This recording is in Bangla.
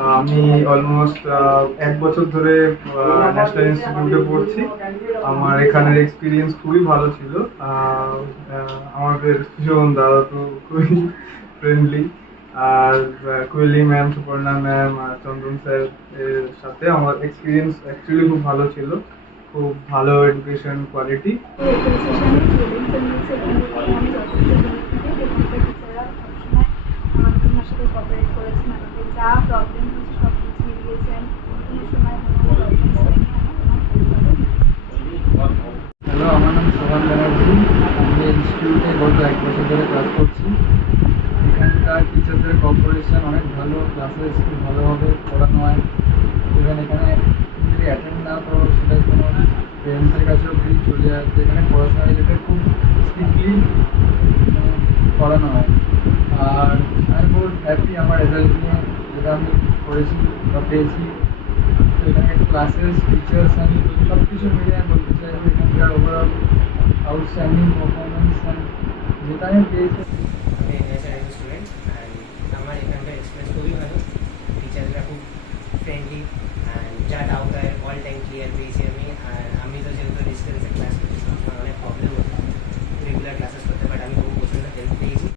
আমি অলমোস্ট 1 বছর ধরে ন্যাশনাল ইনস্টিটিউটে পড়ছি। আমার এখানের এক্সপিরিয়েন্স খুবই ভালো ছিল। আমাদের ভীষণ দাদা তো খুবই ফ্রেন্ডলি। আর কোয়েলি ম্যাম, সুপর্ণা ম্যাম আর চন্দন স্যার এর সাথে আমার এক্সপিরিয়েন্স অ্যাকচুয়ালি খুব ভালো ছিল। খুব ভালো এডুকেশন কোয়ালিটি। এই সেশনে স্টুডেন্টস এন্ড আমি যথেষ্ট বেনিফিটেড এবং এখানকার টিচাররা সবসময় আমার সাথে কোঅপারেট করেছেন। আমাদের যা প্রবলেম হচ্ছে সব কিছু মিলিয়েছেন, কোনো সময় কোনো প্রবলেমস হয়নি, আমার ভালোভাবে। হ্যালো, আমার নাম সোহান ব্যানার্জি। আমি এই ইনস্টিটিউটে গত 1 বছর ধরে ক্লাস করছি। এখানকার টিচারদের কোঅপারেশন অনেক ভালো, ক্লাসেস খুব ভালোভাবে পড়ানো হয়। ইভেন এখানে যদি অ্যাটেন্ড না করো সেটা কোনো পেরেন্টসের কাছেও যদি চলে যায়, এখানে পড়াশোনা রিলেটেড খুব স্ট্রিক্টলি পড়ানো হয়। আর আমি বহুত হ্যাপি আমার রেজাল্ট নিয়ে, যেটা আমি করেছি বা পেয়েছি। তো এখানে ক্লাসেস, টিচার্স অ্যান্ড সব কিছু মিলিয়ে আমি বলতে চাই যে এখানকার ওভারঅল আউটস্ট্যান্ডিং পারফরমেন্স অ্যান্ড যেটা আমি পেয়েছি। আমি ন্যাশনাল স্টুডেন্ট অ্যান্ড আমার এখানকার এক্সপিরিয়েন্স খুবই ভালো। টিচাররা খুব ফ্রেন্ডলি অ্যান্ড যা ডাউট হয় অল টাইম ক্লিয়ার পেয়েছি আমি। আর আমি তো যেহেতু ডিস্টেন্সে ক্লাস